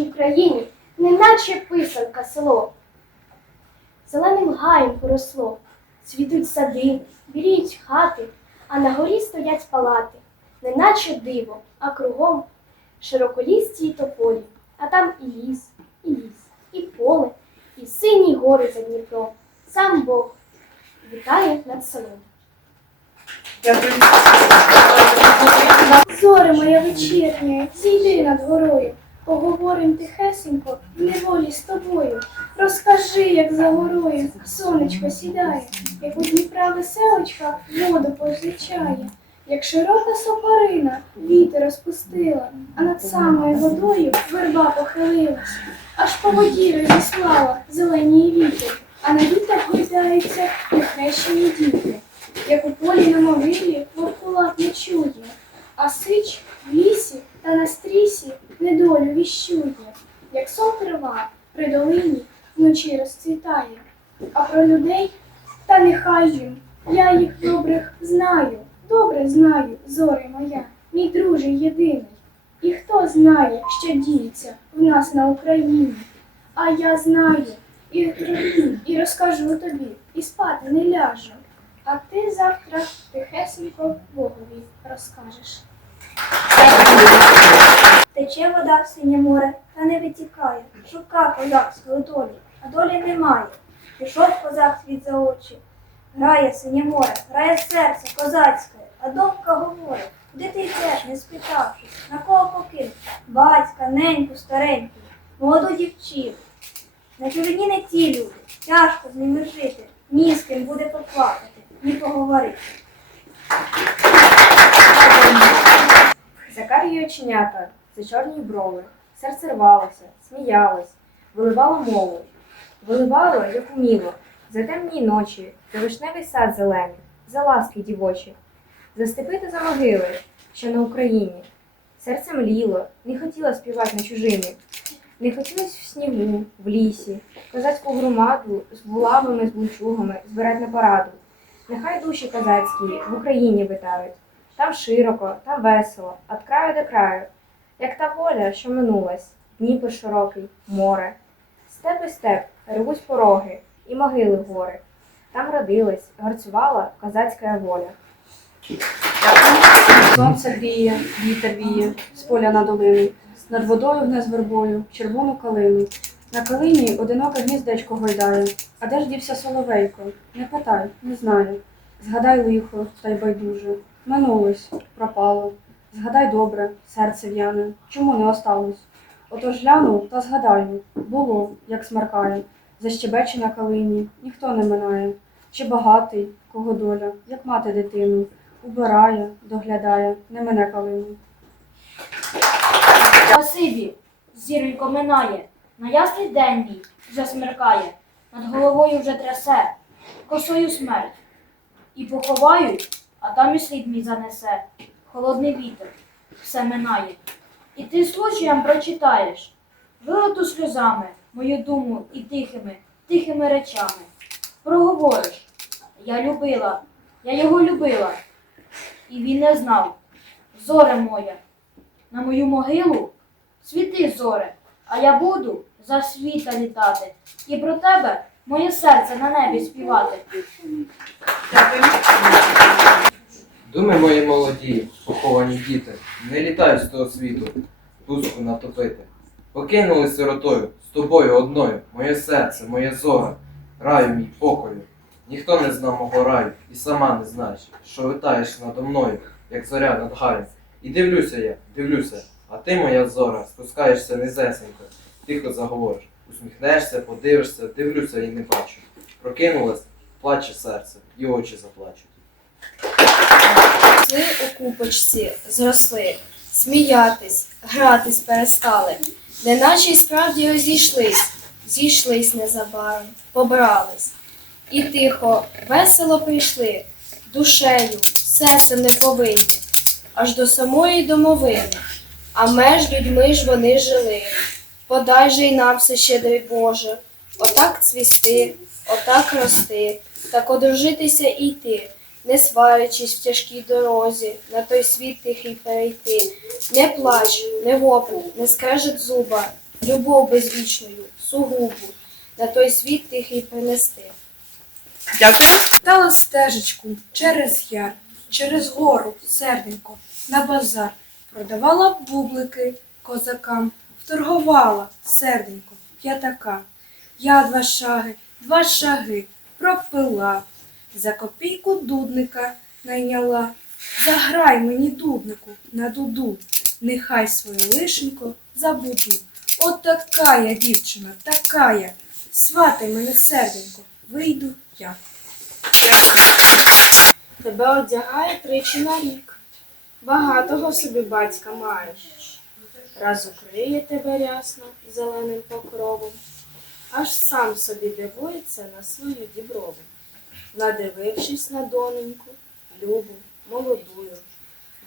нашій Україні, не наче писанка село. Зеленим гаєм поросло, цвітуть сади, біліють хати, а на горі стоять палати, неначе диво, а кругом широколісті й тополі, а там і ліс, і ліс, і поле, і сині гори за Дніпром. Сам Бог вітає над селом. Зоре моя вечірня, зійди над горою, поговорим тихесенько в неволі з тобою. Розкажи, як за горою сонечко сідає, як у Дніпра веселочка воду позичає, як широка сопарина вітер розпустила, а над самою водою верба похилилась, аж по воді розіслала зеленій вітер, а на вітер гойдаються нехрещені діти, як у полі на могилі вовкулак не чує. А сич в лісі та на стрісі недолю віщує, як сон трава при долині вночі розцвітає. А про людей та нехай їм, я їх добрих знаю, добре знаю, зоре моя, мій друже єдиний. І хто знає, що діється в нас на Україні? А я знаю і, і розкажу тобі, і спати не ляжу. А ти завтра тихесенько Богові розкажеш. Тече вода в синє море, та не витікає. Шука козак свою долі, а долі немає. Пішов козак світ за очі. Грає синє море, грає серце козацьке, а думка говорить, куди ти йдеш, не спитавшись, на кого покинув? Батька, неньку, стареньку, молоду дівчину. На чужині не ті люди, тяжко з ними жити, ні з ким буде поплакати, ні поговорити. Закар'ї оченята, за чорні брови, серце рвалося, сміялось, виливало мову, виливало, як уміло, за темні ночі, за вишневий сад зелений, за ласки дівочі, за степи та за могили, що на Україні. Серце мліло, не хотіло співати на чужині, не хотілось в снігу, в лісі, козацьку громаду з булавами, з бунчугами збирать на пораду. Нехай душі козацькі в Україні витають. Там широко, там весело, від краю до краю, як та воля, що минулась, Дніпр широкий, море. Степ і степ, ревуть пороги, і могили гори. Там родилась, гарцювала козацька воля. Сонце гріє, вітер віє, з поля на долину, над водою гне з вербою, червону калину. На калині одиноке гніздечко гойдає, а де ж дівся соловейко? Не питай, не знаю. Згадай лихо, та й байдуже. Минулось, пропало. Згадай добре, серце в'яне, чому не осталось? Отож гляну та згадаю, було, як смеркає, защебече на калині, ніхто не минає. Чи багатий, кого доля, як мати дитину, убирає, доглядає, не мене калину. Спасибі, зіронько минає, на ясний день мій вже смеркає, над головою вже трясе, косою смерть. І поховаю, а там і слід мій занесе, холодний вітер, все минає. І ти случаєм прочитаєш, вилоту сльозами мою думу і тихими, тихими речами. Проговориш, я любила, я його любила, і він не знав, зоре моя, на мою могилу світи зоре, а я буду за світа літати, і про тебе моє серце на небі співати. Думи мої молоді, поховані діти, не літають з того світу, пустку натопити. Покинули сиротою, з тобою одною, моє серце, моє зора, раю мій покою. Ніхто не знав мого раю, і сама не знаєш, що витаєш надо мною, як зоря над гаєм. І дивлюся я, дивлюся, а ти, моя зора, спускаєшся низесенько, тихо заговориш, усміхнешся, подивишся, дивлюся і не бачу. Прокинулась, плаче серце, і очі заплачуть. Росли у купочці, зросли, сміятись, гратись перестали, неначе й справді розійшлись, зійшлись незабаром, побрались. І тихо, весело прийшли, душею, серцем не повинні, аж до самої домовини. А меж людьми ж вони жили. Подай же й нам все щедрий Боже, отак цвісти, отак рости, так одружитися і йти, не сварячись в тяжкій дорозі, на той світ тихий перейти. Не плач, не вопль, не скрежет зуба, любов безвічною, сугубу, на той світ тихий принести. Дякую. Стала стежечку через яр, через гору, серденько, на базар. Продавала бублики козакам, вторгувала, серденько, п'ятака. Я два шаги, два шаги пропила, за копійку дудника найняла. Заграй мені дуднику на дуду, нехай свою лишенько забуду. От така я дівчина, така я. Сватай мене серденько, вийду я. Тебе одягає тричі на рік. Багатого собі батька маєш. Раз укриє тебе рясно зеленим покровом, аж сам собі дивується на свою діброву. Надивившись на доненьку, любу, молодую,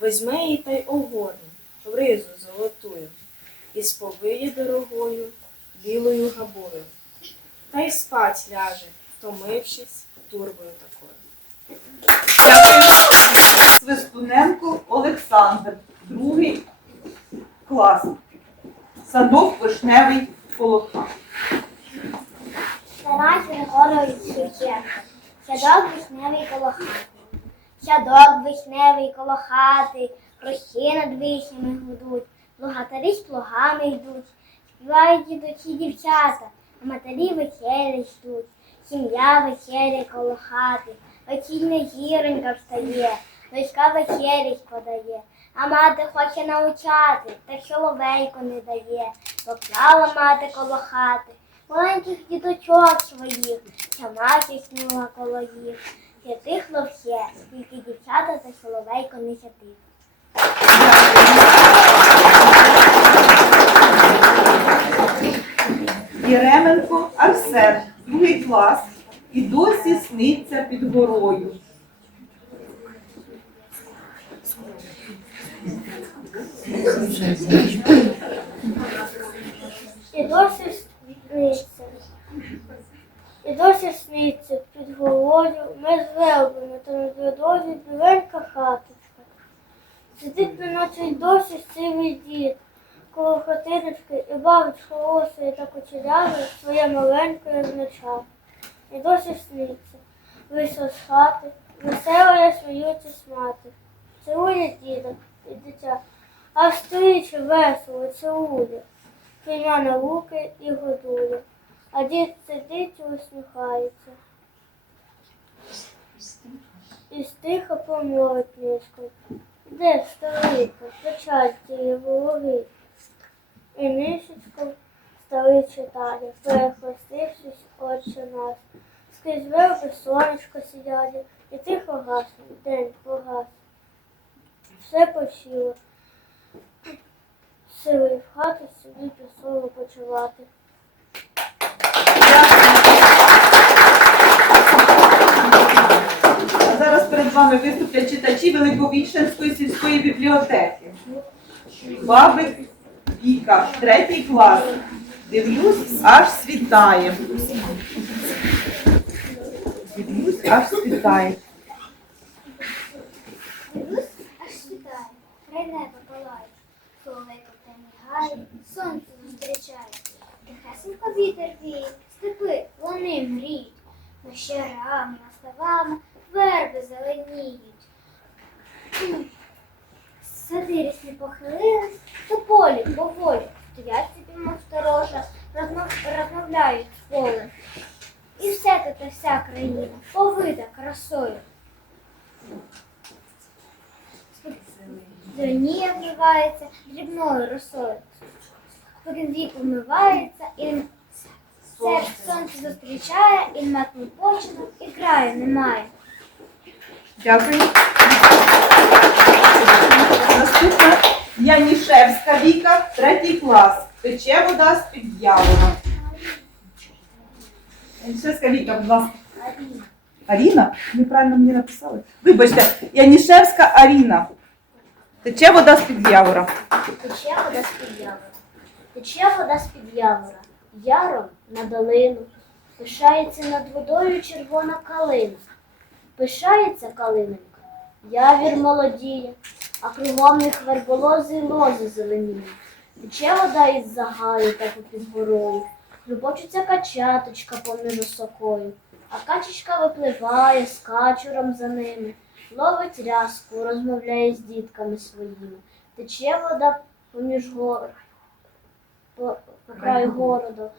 візьме її та й огорне в ризу золотую, і сповиє дорогою, білою габою, та й спать ляже, втомившись турбою такою. Свистуненко Олександр, другий клас. Садок вишневий полоха. Тарас Григорович Шевченко. Сядок вишневий коло хати. Сядок вишневий коло хати, Прощі над вишнями гудуть, плугатарі з плугами йдуть, співають дідочі дівчата, а матері вечері ждуть. Сім'я вечері коло хати, вечірня зіронька встає, дочка вечерять подає, а мати хоче навчати, та соловейко не дає, поклала мати коло хати маленьких діточок своїх, сама тіснула коло їх. Святихло все, тільки дівчата та соловейко не святих. Єременко Арсен, другий клас. І досі сниться під горою. І досі сниться, і досі сниться під головою ми з вербами та над водою біленька хаточка. Сидить на ночі й досі сивий дід, коло хатиночки і бавить холосою та кучерявою своє маленьке означав. І досі сниться, вийшов з хати, весело сміються мати. Цілує діда і дитя, а стоїть весело цілує. Пеня на руки і годує, а дід сидить і усміхається. І стиха помолить низько. Де старика, печать тієї вологи? І нишечко старий читає, перехрестившись отче нас. Скрізь верби сонечко сідяє, і тихо гасне, день погас. Все почило. Сили в хату сидіть у соло почувати. А зараз перед вами виступлять читачі Великовіченської сільської бібліотеки. Бабик Віка, третій клас. Дивлюсь, аж світає. Дивлюсь, аж світає. Дивлюсь, аж світає, край неба палає, соловейко в темі гає, сонце зустрічає, тихесенько вітер віє, степи, лани мріють, щарами, ставами верби зеленіють. Сади похилились, то полі поволі, стоять собі, мов сторожа, розмов- розмовляють з полем. І все тут та вся країна повита красою. Зеленіє вмивається дрібною росою. Потім вік умивається, і серце сонце зустрічає, і метну починок, і краю немає. Дякую. Наступна Янішевська Віка, третій клас. Тече вода з-під явора. Янішевська Віка, будь ласка. Аріна? Неправильно мені написали. Вибачте, Янішевська Аріна. Тече вода з-під явора. Тече вода з-під явора. Тече вода з-під явора. Яром на долину. Лишається над водою червона калина. Пишається калиненька, явір молодіє, а кругом них верболози й лози зеленіє. Тече вода із загаю та попід горою, Глибочиться качаточка поміж осокою, а качечка випливає з качуром за ними, ловить рязку, розмовляє з дітками своїми. Тече вода поміж гор, по, по краю городу,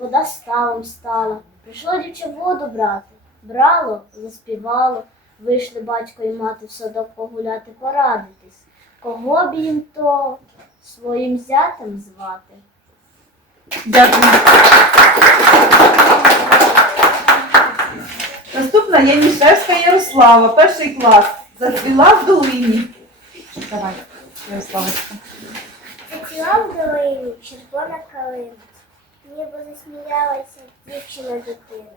вода ставом стала. Прийшло дівча воду брати, брало, заспівало, вийшли батько і мати в садок погуляти, порадитись. Кого б їм то своїм зятем звати? Дякую. Наступна Янішевська Ярослава, перший клас. Зацвіла в долині. Давай, Ярославочка. Зацвіла в долині червона калина, ніби засміялася дівчина дитина.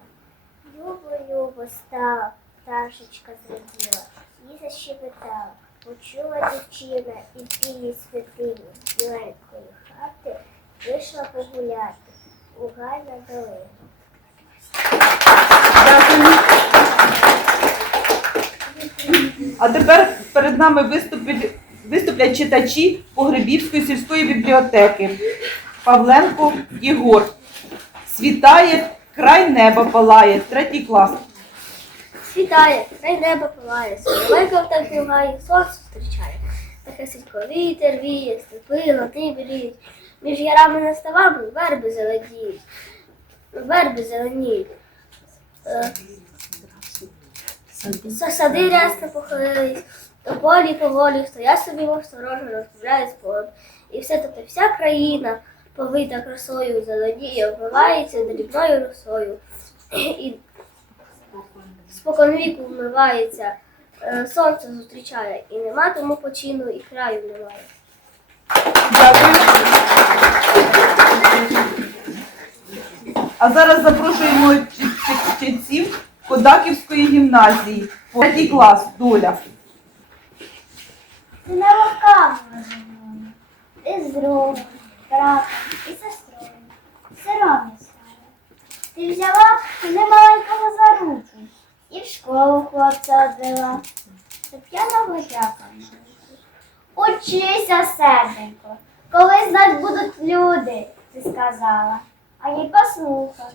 Любо-любо стала, пташечка зраділа, їй защебетала. Почула дівчина і в білій святині біленької хати вийшла погуляти у гай на долину. А тепер перед нами виступлять, виступлять читачі Погребівської сільської бібліотеки. Павленко Єгор. Світає, край неба палає. Третій клас. Світає, край небо палає, соловейка в так бігає, сонце зустрічає. Тихесенько вітер віє, степи, лати беріть. Між ярами на ставами верби зеленіють. Верби зеленіють. Е, Сади рясно похилились, то полі поволі стоять собі мов сторожа, розправляють полем. І все тут вся країна, повита красою, зеленіє, вмивається дрібною росою. І споконвіку вмивається, е, сонце зустрічає, і нема тому почину, і краю немає. А зараз запрошуємо читців Кодаківської гімназії. Третій клас. Доля. Ти не лукав розумію, ти з другом, братом і сестрою, сиром не стала. Ти взяла мене маленького за руку і в школу хлопця одвела. Тетяна Водяка. Учися, серденько, колись нас будуть люди, ти сказала. А я послухав,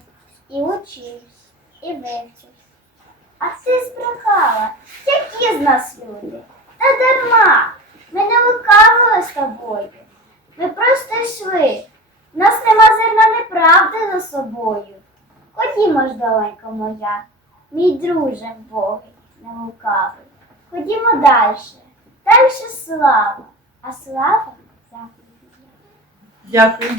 і учився, і вивчився. А ти збрехала, які з нас люди? Та дарма, ми не лукавили з тобою. Ми просто йшли. В нас нема зерна неправди за собою. Ходімо ж, доленько моя, мій друже Богий, не лукавий. Ходімо далі. Далі слава, а слава. Дякую.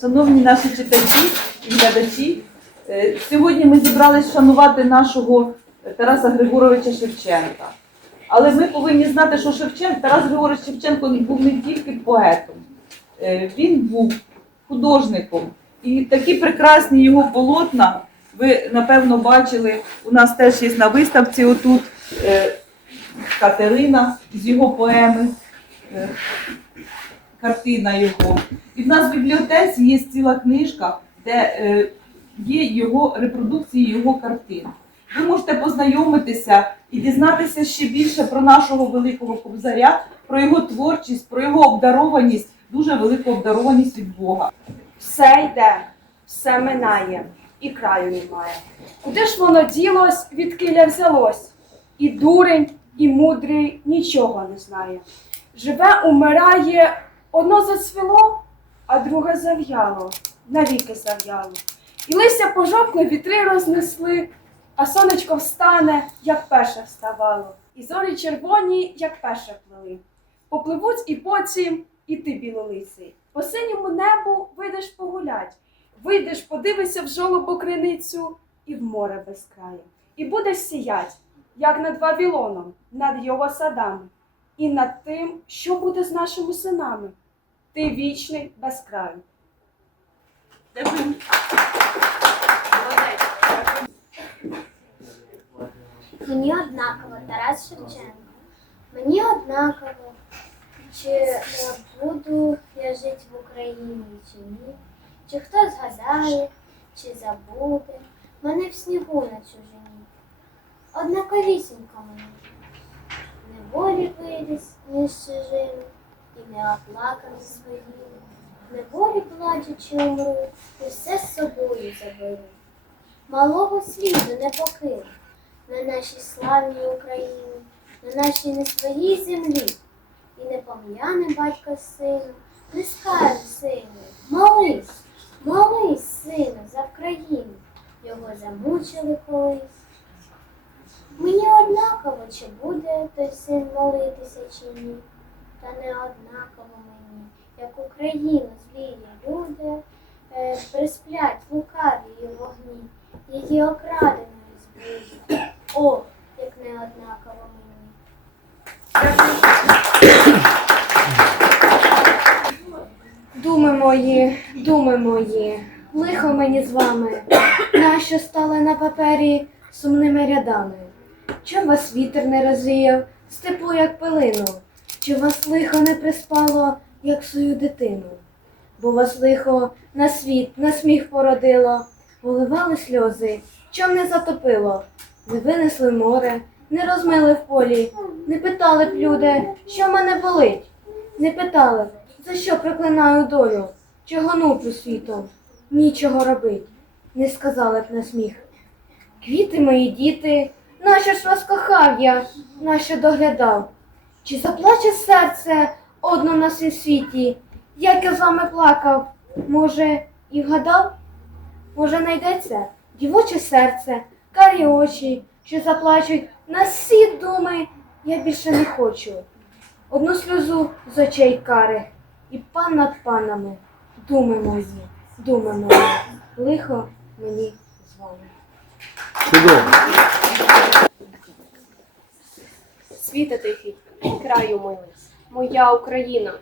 Шановні наші читачі і глядачі, сьогодні ми зібрались шанувати нашого Тараса Григоровича Шевченка. Але ми повинні знати, що Шевченко, Тарас Григорович Шевченко був не тільки поетом, е, він був художником. І такі прекрасні його полотна ви, напевно, бачили. У нас теж є на виставці отут е, Катерина з його поеми, е, картина його. І в нас в бібліотеці є ціла книжка, де е, є його репродукції його картин. Ви можете познайомитися і дізнатися ще більше про нашого великого кобзаря, про його творчість, про його обдарованість, дуже велику обдарованість від Бога. Все йде, все минає, і краю немає. Куди ж воно ділось, відкиля взялось? І дурень, і мудрий нічого не знає. Живе, умирає, одно зацвіло, а друге зав'яло, навіки зав'яло. І листя пожовкне, вітри рознесли, а сонечко встане, як перше вставало, і зорі червоні, як перше плели. Попливуть і потім, і ти білолиций. По синьому небу вийдеш погулять, вийдеш, подивишся в жолобу криницю і в море безкрає. І будеш сіять, як над Вавилоном, над його садами, і над тим, що буде з нашими синами. Ти вічний без краю. Мені однаково, Тарас Шевченко. Мені однаково, чи е, буду я жити в Україні чи ні. Чи хто згадає, чи забуде мене в снігу на чужині. Однаковісінько мені. Неволі виріс між чужими, і не оплаканий своїми. Неволі плачучи умру, і все з собою заберу. Малого світу не покину на нашій славній Україні, на нашій не своїй землі. І не пом'яне батько сину, не скаже сину, молись, молись, сину, за Вкраїну, його замучили колись. Мені однаково, чи буде той син молитися, чи ні, та не однаково мені, як Україну злії люди е, присплять лукаві і вогні, її окраденою збудуть. О, як не однаково мені. Думи мої, думи мої, лихо мені з вами, нащо стали на папері сумними рядами? Чом вас вітер не розвіяв, степу, як пилину? Чи вас лихо не приспало, як свою дитину? Бо вас лихо на світ, на сміх породило, поливали сльози, чом не затопило, не винесли море, не розмили в полі, не питали б люди, що мене болить, не питали, б, за що проклинаю долю, чого нуджу світом, нічого робить, не сказали б на сміх. Квіти мої діти, нащо ж вас кохав я, нащо доглядав? Чи заплаче серце одно на сім світі, як я з вами плакав? Може, і вгадав? Може, найдеться дівоче серце, карі очі, що заплачуть на всі думи, я більше не хочу. Одну сльозу з очей карих, і пан над панами, думи мої, думи мої, лихо мені з вами. Чудово. Світе тихий, краю милий, моя Україна,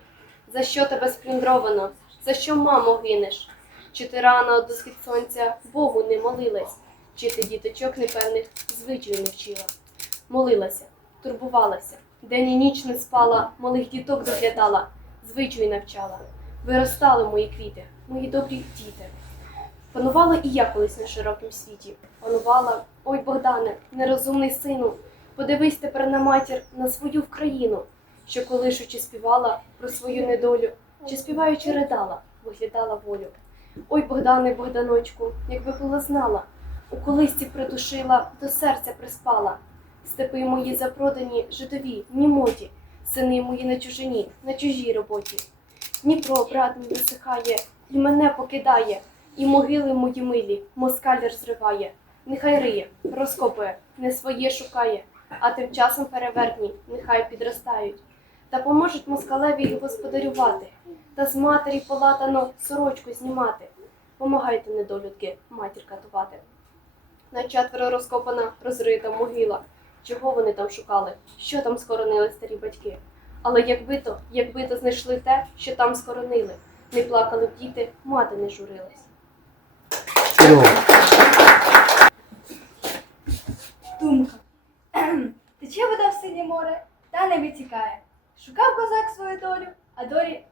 за що тебе сплюндровано, за що, мамо, гинеш? Чи ти рано до схід сонця Богу не молилась, чи ти діточок непевних звичай не вчила? Молилася, турбувалася, день і ніч не спала, малих діток доглядала, звичай навчала. Виростали мої квіти, мої добрі діти. Панувала і я колись на широкім світі. Панувала, ой Богдане, нерозумний сину, Подивись тепер на матір, на свою Вкраїну, що колишучи співала про свою недолю, чи співаючи ридала, виглядала волю. Ой, Богдане, Богданочку, якби була знала, у колисці придушила, до серця приспала. Степи мої запродані, жидові, німоті, сини мої на чужині, на чужій роботі. Дніпро, брат мій висихає, і мене покидає, і могили мої милі, москаль розриває. Нехай риє, розкопує, не своє шукає, а тим часом перевертні, нехай підростають. Та поможуть москалеві господарювати, та з матері полатано сорочку знімати. Помагайте, недолюдки, матір катувати. На четверо розкопана, розрита могила. Чого вони там шукали? Що там скоронили старі батьки? Але якби то, якби то знайшли те, що там скоронили, не плакали б діти, мати не журилась. Думка. Тече вода в синє море, та не витікає. Шукав козак свою долю, а долі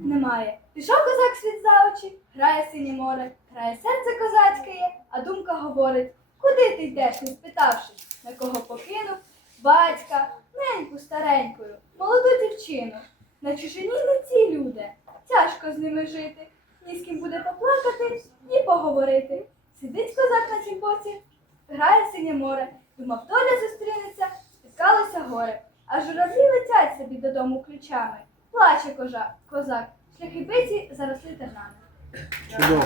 немає. Пішов козак світ за очі, грає синє море, грає серце козацьке, є, а думка говорить, куди ти йдеш, не спитавши, на кого покинув, батька, неньку старенькою, молоду дівчину. На чужині не ці люди, тяжко з ними жити, ні з ким буде поплакати, ні поговорити. Сидить козак на тім боці, грає синє море, думав, доля зустрінеться, спіткалося горе, а журавлі летять собі додому ключами. Плаче кожа, козак, шляхи биті заросли тернами. Чудово.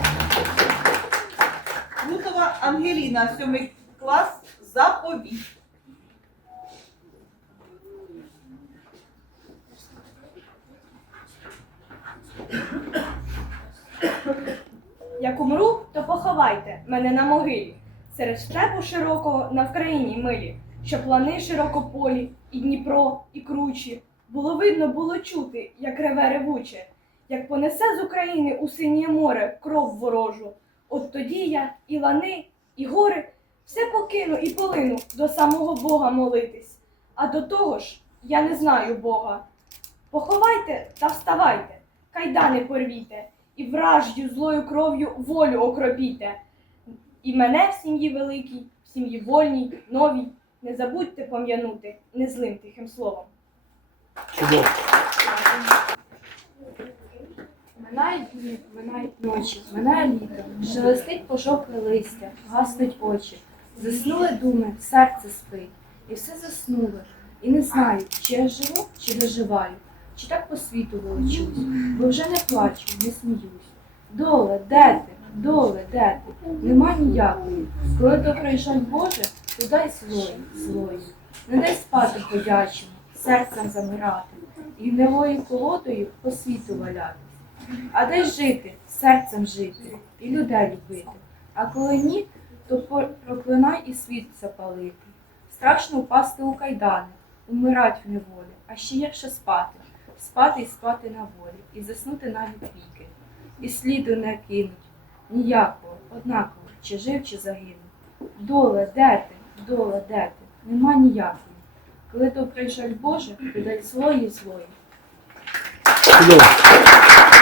Лутова Ангеліна, сьомий клас, заповіт. Як умру, то поховайте мене на могилі, серед степу широкого на Вкраїні милі, що плани широкополі, і Дніпро, і кручі. Було видно, було чути, як реве ревуче, як понесе з України у синє море кров ворожу. От тоді я і лани, і гори все покину і полину до самого Бога молитись. А до того ж, я не знаю Бога. Поховайте та вставайте, кайдани порвіте, і враждю злою кров'ю волю окропіте. І мене в сім'ї великій, в сім'ї вольній, новій, не забудьте пом'янути незлим тихим словом. Чудово. Минають дні, минають ночі, минає літо, шелестить пожовкле листя, гаснуть очі. Заснули думи, серце спить, і все заснуло. І не знаю, чи я живу, чи доживаю, чи так по світу волочусь, бо вже не плачу, не сміюсь. Доле, де ти? Доле, де ти? Нема ніякої. Коли то прийшов Боже, то дай злої, злої. Не дай спати ходячому, серцем замирати, і гнилою колодою по світу валяти. А де жити, серцем жити, і людей любити. А коли ні, то проклинай і світ запалити. Страшно впасти у кайдани, умирать в неволі, а ще гірше спати, спати і спати на волі, і заснути навіть віки. І сліду не кинуть, ніякого, однаково, чи жив, чи загинув. Доле, де ти, доле, де ти? Нема ніякої. Коли то прийшов Боже, то дай злої злої. Чудово.